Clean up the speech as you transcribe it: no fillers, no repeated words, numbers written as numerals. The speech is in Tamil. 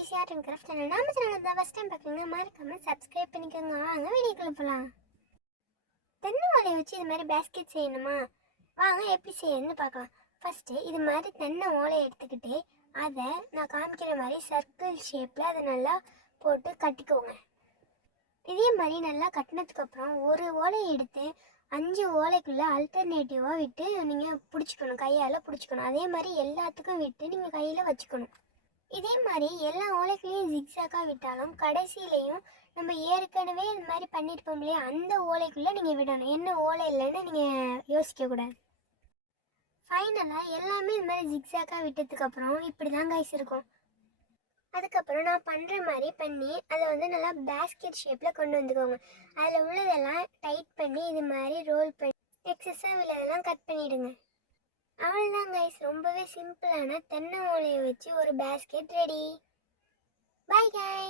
Easy art and craft channel. நம்ம சேனல் தான் ஃபஸ்ட் டைம் பார்க்குறீங்க, மறக்காம சப்ஸ்கிரைப் பண்ணிக்கோங்க. வாங்க வீடியோக்குள்ள போகலாம். தென்னை ஓலையை வச்சு இது மாதிரி பேஸ்கெட் செய்யணுமா? வாங்க எப்படி செய்யணும்னு பார்க்கலாம். ஃபஸ்ட்டு இது மாதிரி தென்னை ஓலையை எடுத்துக்கிட்டு அதை நான் காமிக்கிற மாதிரி சர்க்கிள் ஷேப்பில் அதை நல்லா போட்டு கட்டிக்கோங்க. இதே மாதிரி நல்லா கட்டினதுக்கப்புறம் ஒரு ஓலையை எடுத்து 5 ஓலைக்குள்ளே அல்டர்னேட்டிவாக விட்டு நீங்கள் பிடிச்சிக்கணும், கையால் பிடிச்சிக்கணும். அதே மாதிரி எல்லாத்துக்கும் விட்டு நீங்கள் கையில் வச்சுக்கணும். இதே மாதிரி எல்லா ஓலைக்குள்ளேயும் ஜிக்ஸாக்காக விட்டாலும் கடைசியிலையும் நம்ம ஏற்கனவே இந்த மாதிரி பண்ணியிருப்போம் இல்லையா, அந்த ஓலைக்குள்ளே நீங்கள் விடணும். என்ன ஓலை இல்லைன்னு நீங்கள் யோசிக்கக்கூடாது. ஃபைனலாக எல்லாமே இந்த மாதிரி ஜிக்ஸாக்காக விட்டதுக்கப்புறம் இப்படி தான் கைஸ் இருக்கும். அதுக்கப்புறம் நான் பண்ணுற மாதிரி பண்ணி அதை நல்லா பேஸ்கெட் ஷேப்பில் கொண்டு வந்துக்கோங்க. அதில் உள்ளதெல்லாம் டைட் பண்ணி இது மாதிரி ரோல் பண்ணி எக்ஸஸாக உள்ளதெல்லாம் கட் பண்ணிவிடுங்க. அவ்வளோதான் கைஸ், ரொம்பவே சிம்பிளான தென்னை ஓலையை வச்சு ஒரு பேஸ்கெட் ரெடி. Bye guys.